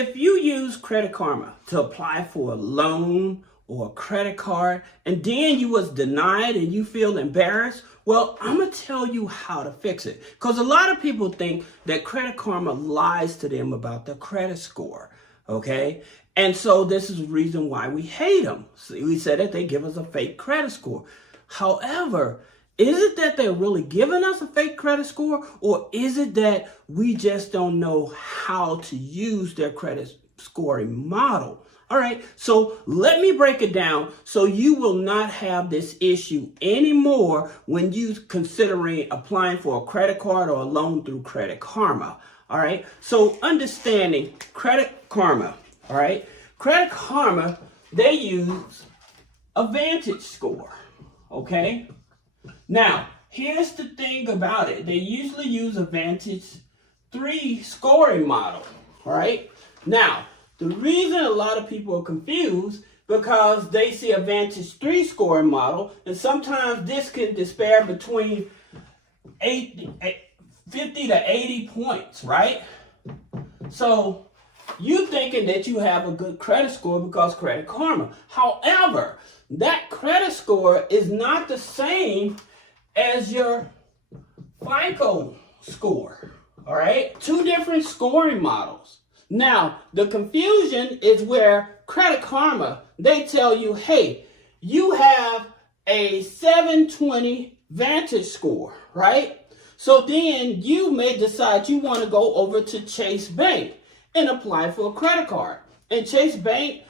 if you use Credit Karma to apply for a loan or a credit card, and then you was denied and you feel embarrassed, well, I'm going to tell you how to fix it. Because a lot of people think that Credit Karma lies to them about their credit score, okay? And so this is the reason why we hate them. So we said that they give us a fake credit score. However, is it that they're really giving us a fake credit score, or is it that we just don't know how to use their credit scoring model? All right, so let me break it down so you will not have this issue anymore when you considering applying for a credit card or a loan through Credit Karma. All right, so understanding Credit Karma, all right, Credit Karma, they use a Vantage score, okay? Now, here's the thing about it. They usually use a Vantage 3 scoring model, all right? Now, the reason a lot of people are confused because they see a Vantage 3 scoring model, and sometimes this can disparage between 50 to 80 points, right? So you thinking that you have a good credit score because Credit Karma. However, that credit score is not the same as your FICO score, all right? Two different scoring models. Now, the confusion is where Credit Karma, they tell you, hey, you have a 720 Vantage score, right? So then you may decide you want to go over to Chase Bank and apply for a credit card. And Chase Bank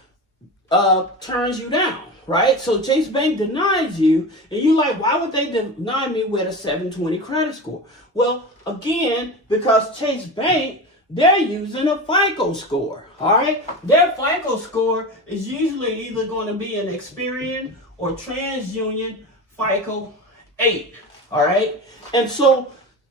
turns you down, right? So Chase Bank denies you, and you're like, why would they deny me with a 720 credit score? Well, again, because Chase Bank, they're using a FICO score, all right? Their FICO score is usually either going to be an Experian or TransUnion FICO 8, all right? And so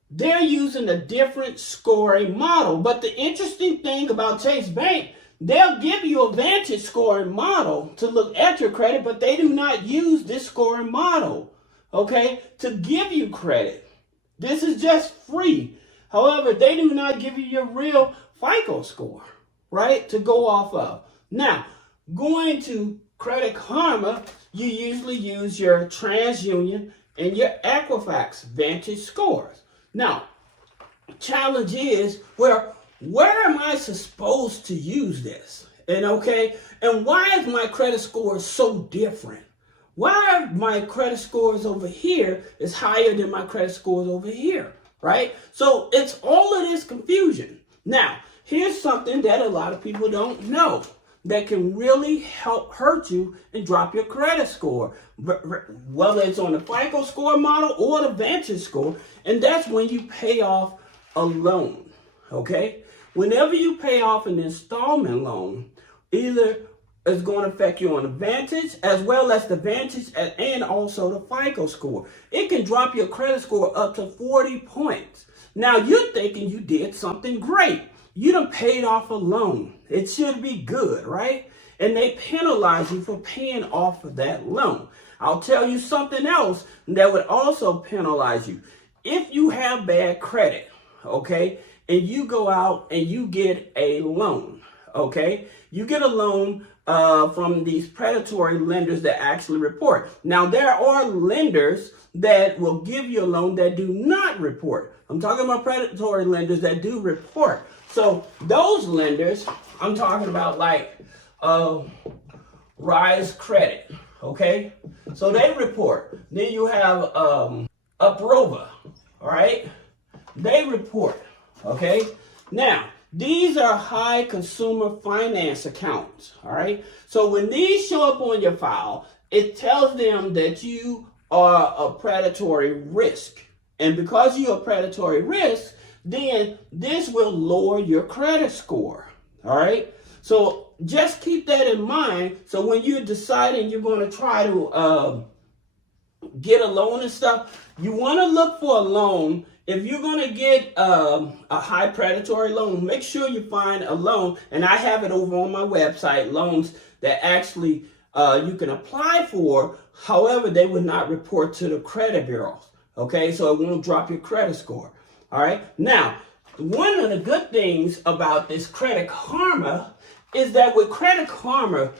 they're using a different scoring model. But the interesting thing about Chase Bank, they'll give you a Vantage scoring model to look at your credit, but they do not use this scoring model, okay, to give you credit. This is just free. However, they do not give you your real FICO score, right, to go off of. Now, going to Credit Karma, you usually use your TransUnion and your Equifax Vantage scores. Now, challenge is, where am I supposed to use this? And okay, and why is my credit score so different? Why are my credit scores over here is higher than my credit scores over here? Right? So it's all of this confusion. Now, here's something that a lot of people don't know that can really help hurt you and drop your credit score, whether it's on the FICO score model or the Vantage score, and that's when you pay off a loan, okay? Whenever you pay off an installment loan, either it's going to affect you on the Vantage as well as the Vantage and also the FICO score. It can drop your credit score up to 40 points. Now you're thinking you did something great. You done paid off a loan. It should be good, right? And they penalize you for paying off of that loan. I'll tell you something else that would also penalize you. If you have bad credit, okay, and you go out and you get a loan, okay, you get a loan from these predatory lenders that actually report. Now, there are lenders that will give you a loan that do not report. I'm talking about predatory lenders that do report. So those lenders, I'm talking about like Rise Credit, okay? So they report. Then you have Uprova, all right? They report, okay? Now, these are high consumer finance accounts, all right? So when these show up on your file, it tells them that you are a predatory risk. And because you're a predatory risk, then this will lower your credit score, all right? So just keep that in mind. So when you're deciding you're going to try to get a loan and stuff, you want to look for a loan. If you're going to get a high predatory loan, make sure you find a loan, and I have it over on my website, loans that actually you can apply for. However, they would not report to the credit bureaus, okay? So it won't drop your credit score, all right? Now, one of the good things about this Credit Karma is that with Credit Karma,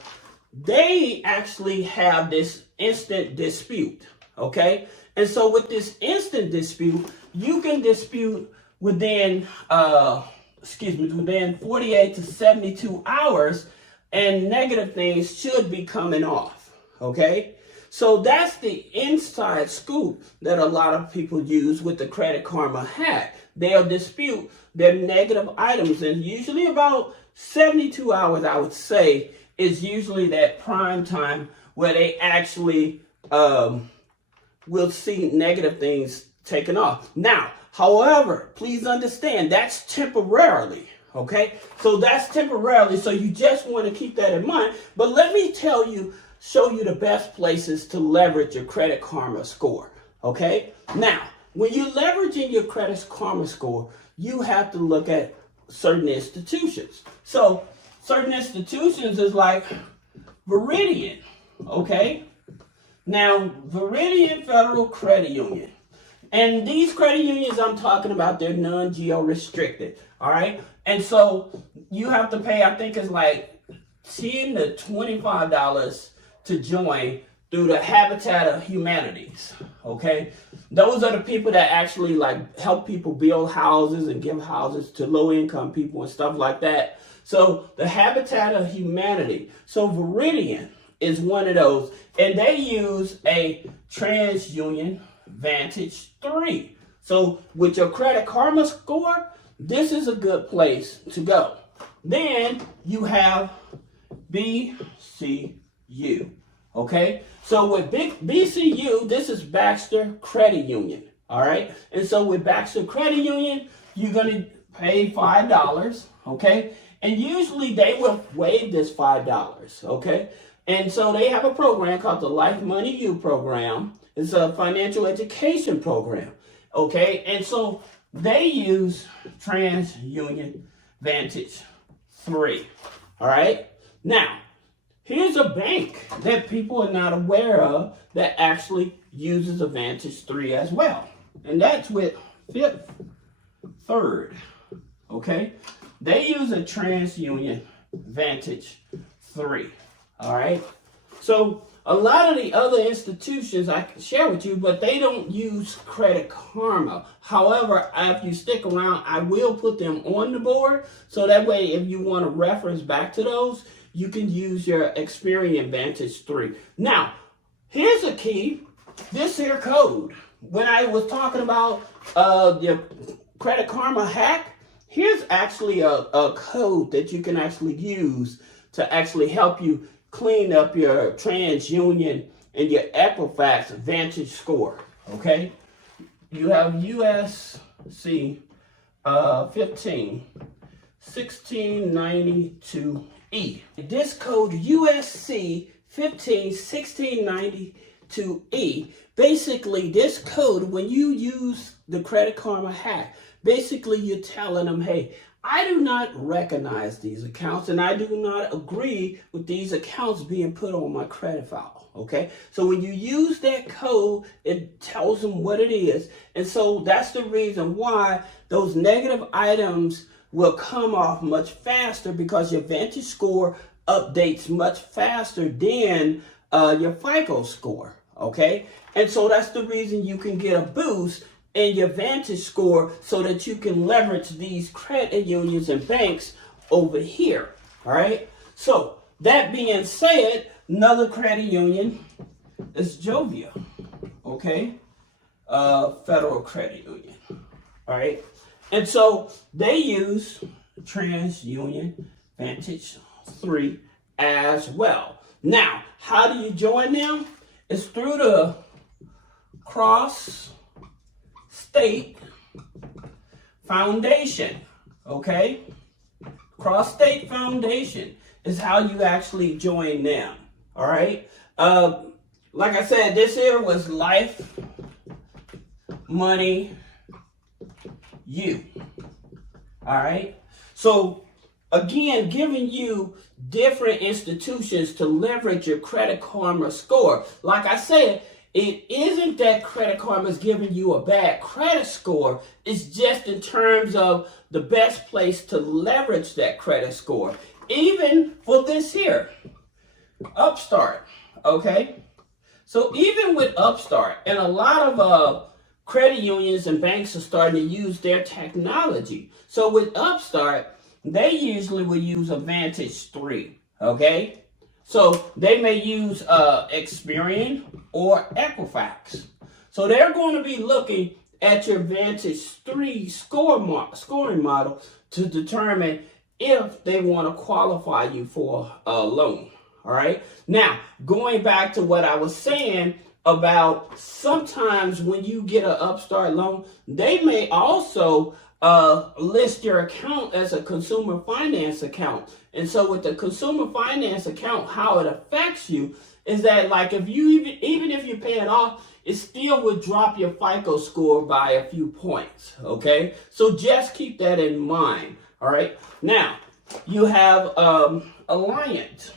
they actually have this instant dispute, okay? And so with this instant dispute, you can dispute within, within 48 to 72 hours, and negative things should be coming off, okay? So that's the inside scoop that a lot of people use with the Credit Karma hack. They'll dispute their negative items, and usually about 72 hours, I would say, is usually that prime time where they actually will see negative things taken off. Now, however, please understand that's temporarily, okay? So that's temporarily, so you just want to keep that in mind. But let me show you the best places to leverage your Credit Karma score, okay? Now, when you're leveraging your Credit Karma score, you have to look at certain institutions. So certain institutions is like Veridian, okay? Now, Veridian Federal Credit Union. And these credit unions I'm talking about, they're non-geo restricted, all right? And so you have to pay, I think it's like $10 to $25 to join through the Habitat of Humanities, okay? Those are the people that actually like help people build houses and give houses to low-income people and stuff like that. So the Habitat of Humanity. So Veridian is one of those, and they use a TransUnion Vantage 3. So with your Credit Karma score, this is a good place to go. Then you have BCU, okay? So with BCU, this is Baxter Credit Union, all right? And so with Baxter Credit Union, you're going to pay $5, okay? And usually they will waive this $5, okay? And so they have a program called the Life Money U program. It's a financial education program, okay? And so they use TransUnion Vantage 3, all right? Now, here's a bank that people are not aware of that actually uses a Vantage 3 as well. And that's with Fifth Third, okay? They use a TransUnion Vantage 3, all right? So a lot of the other institutions I can share with you, but they don't use Credit Karma. However, if you stick around, I will put them on the board. So that way, if you want to reference back to those, you can use your Experian Vantage 3. Now, here's a key. This here code. When I was talking about the Credit Karma hack, here's actually a code that you can actually use to actually help you clean up your TransUnion and your Equifax Vantage score, okay? You have USC 1692E. This code USC 1692E, basically this code, when you use the Credit Karma hack, basically you're telling them, hey, I do not recognize these accounts and I do not agree with these accounts being put on my credit file, okay? So when you use that code, it tells them what it is. And so that's the reason why those negative items will come off much faster, because your Vantage score updates much faster than your FICO score, okay? And so that's the reason you can get a boost in your Vantage score so that you can leverage these credit unions and banks over here, all right? So that being said, another credit union is Jovia, okay? Federal Credit Union, all right? And so they use TransUnion Vantage 3 as well. Now, how do you join them? It's through the Cross-State Foundation, okay? Cross-State Foundation is how you actually join them, all right? Like I said, this here was Life Money U, all right? So, again, giving you different institutions to leverage your Credit Karma score. Like I said, It isn't that Credit Karma is giving you a bad credit score. It's just in terms of the best place to leverage that credit score. Even for this here, Upstart, okay? So even with Upstart, and a lot of credit unions and banks are starting to use their technology. So with Upstart, they usually will use a Vantage 3, okay? So they may use Experian or Equifax. So they're going to be looking at your Vantage 3 scoring model to determine if they want to qualify you for a loan. All right. Now, going back to what I was saying about sometimes when you get an Upstart loan, they may also list your account as a consumer finance account. And so with the consumer finance account, how it affects you is that, like, if you even if you pay it off, it still would drop your FICO score by a few points. Okay. So just keep that in mind. All right. Now, you have Alliant.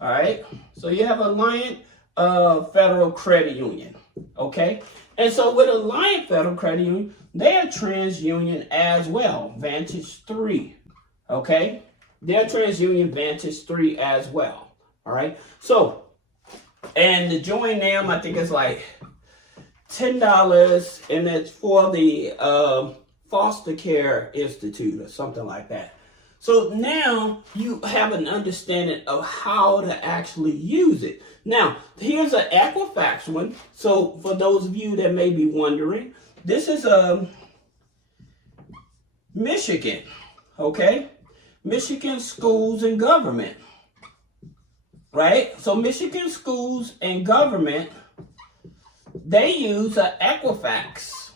All right, so you have Alliant Federal Credit Union, okay? And so with Alliant Federal Credit Union, they are TransUnion as well, Vantage 3, okay? They're TransUnion Vantage 3 as well, all right? So, and to join them, I think it's like $10, and it's for the Foster Care Institute or something like that. So now you have an understanding of how to actually use it. Now, here's an Equifax one. So for those of you that may be wondering, this is Michigan, okay? Michigan Schools and Government, right? So Michigan Schools and Government, they use an Equifax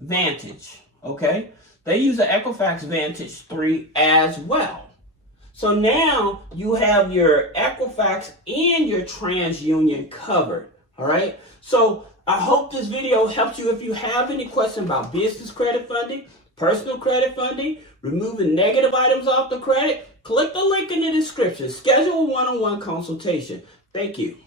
Vantage, okay? They use the Equifax Vantage 3 as well. So now you have your Equifax and your TransUnion covered, all right? So I hope this video helped you. If you have any questions about business credit funding, personal credit funding, removing negative items off the credit, click the link in the description. Schedule a one-on-one consultation. Thank you.